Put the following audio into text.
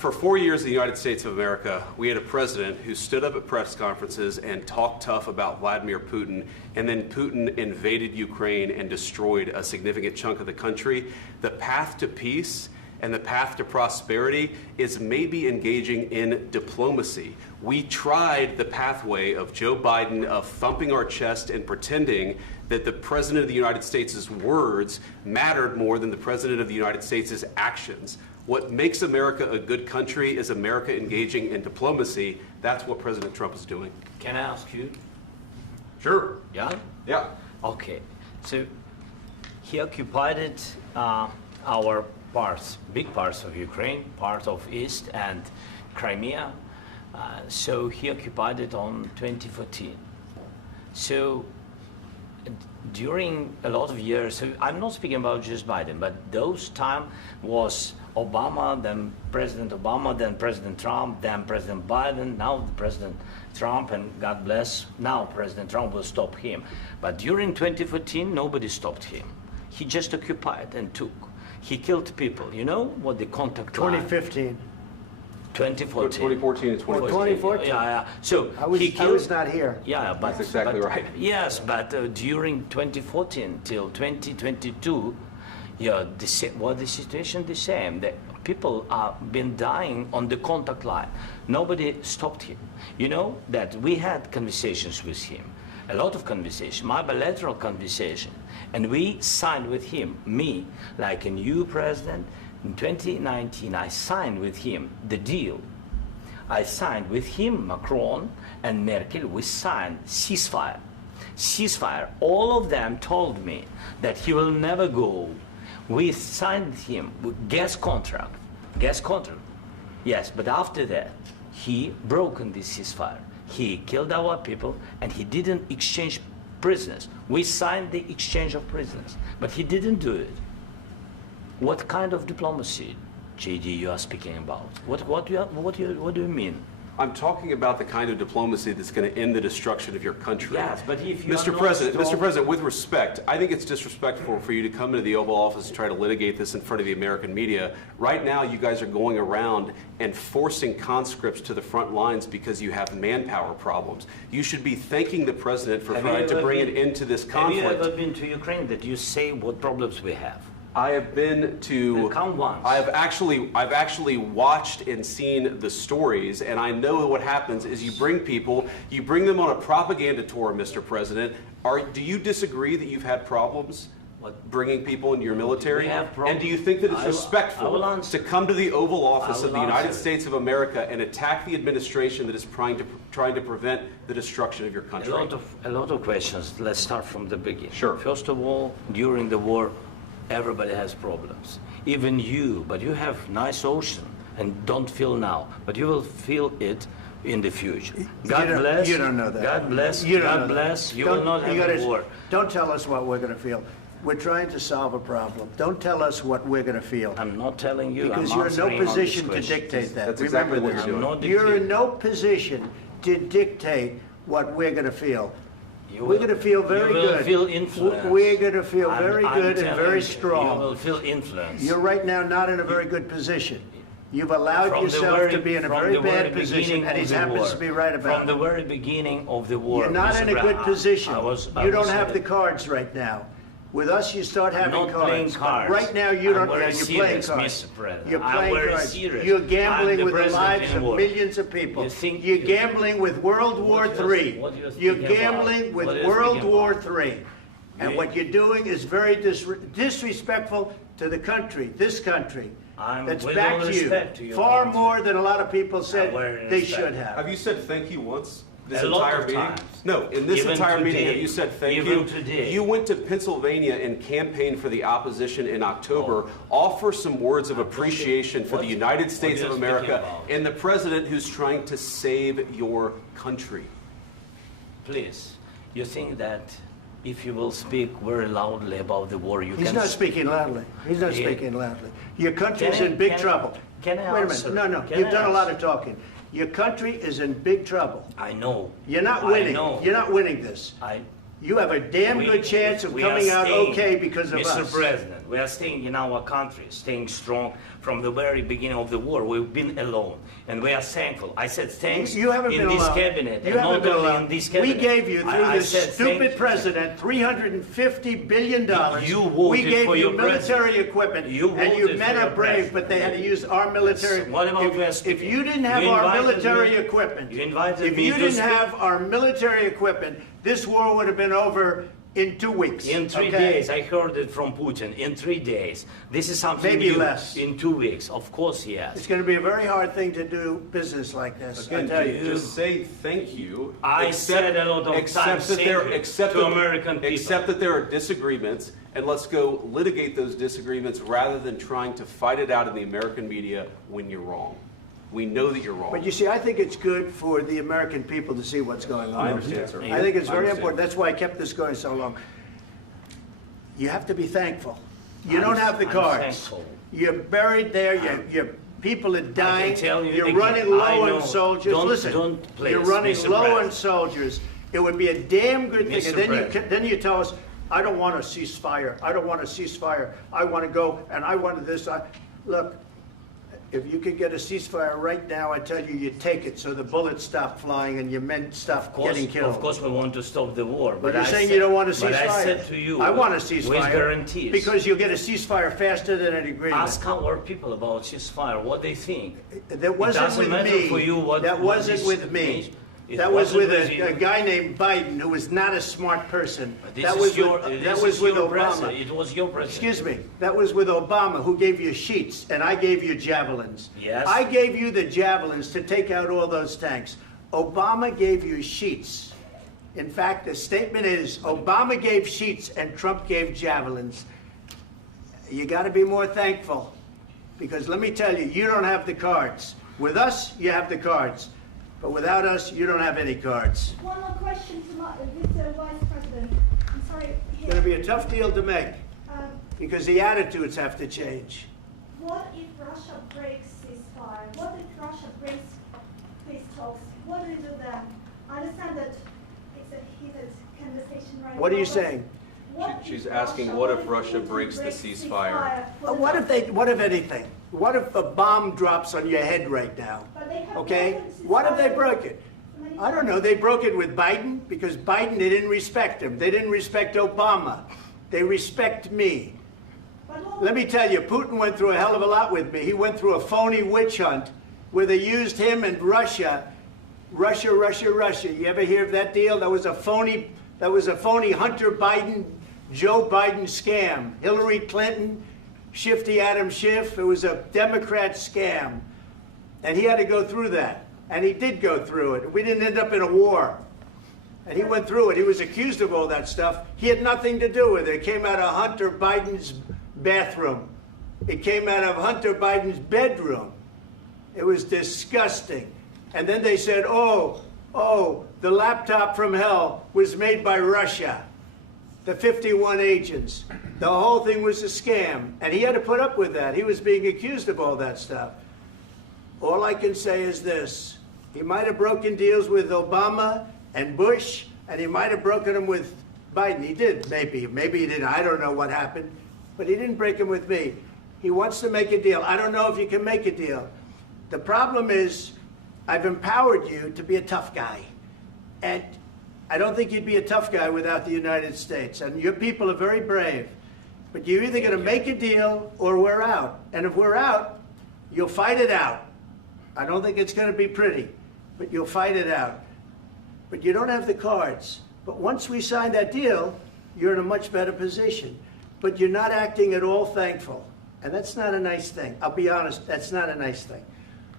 For 4 years in the United States of America, we had a president who stood up at press conferences and talked tough about Vladimir Putin, and then Putin invaded Ukraine and destroyed a significant chunk of the country. The path to peace and the path to prosperity is maybe engaging in diplomacy. We tried the pathway of Joe Biden of thumping our chest and pretending that the President of the United States' words mattered more than the President of the United States' actions. What makes America a good country is America engaging in diplomacy. That's what President Trump is doing. Can I ask you? Sure. Yeah? Yeah. Okay. So he occupied our parts, big parts of Ukraine, part of East and Crimea. So he occupied it on 2014. So during a lot of years, so I'm not speaking about just Biden, but those time was Obama, then President Obama, then President Trump, then President Biden, now President Trump, and God bless, now President Trump will stop him. But during 2014, nobody stopped him. He just occupied and took. He killed people. You know what the contact 2015. 2014. 2014 and 2015. 2014. Yeah. So I was not here. Yeah, but that's exactly right. Yes, but during 2014 till 2022, yeah, the situation the same. The people are been dying on the contact line. Nobody stopped him. You know that we had conversations with him, a lot of conversation, my bilateral conversation, and we signed with him, me, like a new president. In 2019, I signed with him the deal. I signed with him, Macron and Merkel, we signed ceasefire. Ceasefire. All of them told me that he will never go. We signed him with gas contract. Gas contract. Yes, but after that, he broken this ceasefire. He killed our people and he didn't exchange prisoners. We signed the exchange of prisoners, but he didn't do it. What kind of diplomacy, JD, you are speaking about? What do you mean? I'm talking about the kind of diplomacy that's going to end the destruction of your country. Yes, but if you Mr. President, with respect, I think it's disrespectful for you to come into the Oval Office and try to litigate this in front of the American media. Right now, you guys are going around and forcing conscripts to the front lines because you have manpower problems. You should be thanking the President for trying to bring an end to this conflict. Have you ever been to Ukraine that you say what problems we have? I have been to. Count once. I've actually watched and seen the stories, and I know what happens is you bring people, you bring them on a propaganda tour, Mr. President. Do you disagree that you've had problems bringing people into your military? And do you think that it's respectful to come to the Oval Office of the United States of America and attack the administration that is trying to prevent the destruction of your country? A lot of questions. Let's start from the beginning. Sure. First of all, during the war, everybody has problems, even you, but you have nice ocean and don't feel now, but you will feel it in the future. God bless. You don't know that. God bless. You God bless. You will not have a war. Don't tell us what we're going to feel. We're trying to solve a problem. Don't tell us what we're going to feel. I'm not telling you. Because you're in no position to dictate that. That's exactly what you're doing. You're in no position to dictate what we're going to feel. We're going to feel very good. You will feel influence. We're going to feel very good and very strong. You will feel influence. You're right now not in a very good position. You've allowed yourself to be in a very bad position, and he happens to be right about it. From the very beginning of the war. You're not in a good position. You don't have the cards right now. With us, you start having cards. Right now, you don't. You're playing cards. You're playing cards. You're gambling with the lives of millions of people. You're gambling with World War III. You're gambling with World War III. And what you're doing is very disrespectful to the country, this country. That's back to you. Far more than a lot of people said they should have. Have you said thank you once? This entire meeting? No, in this entire meeting, have you said thank you? You went to Pennsylvania and campaigned for the opposition in October. Offer some words of appreciation for the United States of America and the president who's trying to save your country. Please, you think that if you will speak very loudly about the war, you can... He's not speaking loudly. He's not speaking loudly. Your country's in big trouble. Can I answer? Wait a minute. No. You've done a lot of talking. Your country is in big trouble. I know. You're not winning. You're not winning this. You have a damn good chance of coming out okay because of us. Mr. President, We are staying in our country, staying strong from the very beginning of the war. We've been alone, and we are thankful. I said thanks you haven't in been this alone. cabinet, You and haven't not been only alone. in this cabinet. We gave you, through this said stupid president, $350 billion. You voted we gave for you your military equipment, and you men are brave, but they had to use our military. What about if you didn't have our military equipment, if you didn't have our military equipment, this war would have been over in 2 weeks. In 3 days, I heard it from Putin. In 3 days, this is something maybe new. Less. In 2 weeks, of course, yes. It's going to be a very hard thing to do business like this. Again, I tell you. just say thank you. I said a lot of times to American people. Accept that there are disagreements, and let's go litigate those disagreements rather than trying to fight it out in the American media when you're wrong. We know that you're wrong. But you see, I think it's good for the American people to see what's going on. I understand, sir. I think it's very important. That's why I kept this going so long. You have to be thankful. You don't have the cards. Thankful. You're buried there. Your people are dying. You're again, running low on soldiers. Listen, you're running Mr. low President. on soldiers. It would be a damn good thing. Mr. And then you tell us, I don't want a ceasefire. I don't want a ceasefire. I want to go, and I want this. Look, if you could get a ceasefire right now, I tell you, you take it so the bullets stop flying and your men stop getting killed. Of course, we want to stop the war. But you're saying you don't want a ceasefire. But I said to you, I want a ceasefire. with guarantees. Because you'll get a ceasefire faster than an agreement. Ask our people about ceasefire, what they think. That wasn't with me. For you what, that wasn't with me. That was with a guy named Biden, who was not a smart person. That was with Obama. It was your president. Excuse me. That was with Obama, who gave you sheets, and I gave you javelins. Yes. I gave you the javelins to take out all those tanks. Obama gave you sheets. In fact, the statement is, Obama gave sheets and Trump gave javelins. You got to be more thankful, because let me tell you, you don't have the cards. With us, you have the cards. But without us, you don't have any cards. One more question to Mr. Vice President. I'm sorry. It's going to be a tough deal to make, because the attitudes have to change. What if Russia breaks ceasefire? What if Russia breaks peace talks? What do you do then? I understand that it's a heated conversation right now. What are you saying? She's asking, what if Russia breaks the ceasefire? What if anything? What if a bomb drops on your head right now? Okay? What if they broke it? I don't know. They broke it with Biden, because Biden, they didn't respect him. They didn't respect Obama. They respect me. Let me tell you, Putin went through a hell of a lot with me. He went through a phony witch hunt where they used him and Russia. Russia. You ever hear of that deal? That was a phony Hunter Biden, Joe Biden scam. Hillary Clinton, Shifty Adam Schiff. It was a Democrat scam. And he had to go through that. And he did go through it. We didn't end up in a war. And he went through it. He was accused of all that stuff. He had nothing to do with it. It came out of Hunter Biden's bathroom. It came out of Hunter Biden's bedroom. It was disgusting. And then they said, oh, the laptop from hell was made by Russia. The 51 agents. The whole thing was a scam. And he had to put up with that. He was being accused of all that stuff. All I can say is this. He might have broken deals with Obama and Bush, and he might have broken them with Biden. He did, maybe. Maybe he didn't. I don't know what happened. But he didn't break them with me. He wants to make a deal. I don't know if you can make a deal. The problem is, I've empowered you to be a tough guy. And I don't think you'd be a tough guy without the United States. And your people are very brave. But you're either going to make a deal or we're out. And if we're out, you'll fight it out. I don't think it's going to be pretty, but you'll fight it out. But you don't have the cards. But once we sign that deal, you're in a much better position. But you're not acting at all thankful. And that's not a nice thing. I'll be honest, that's not a nice thing.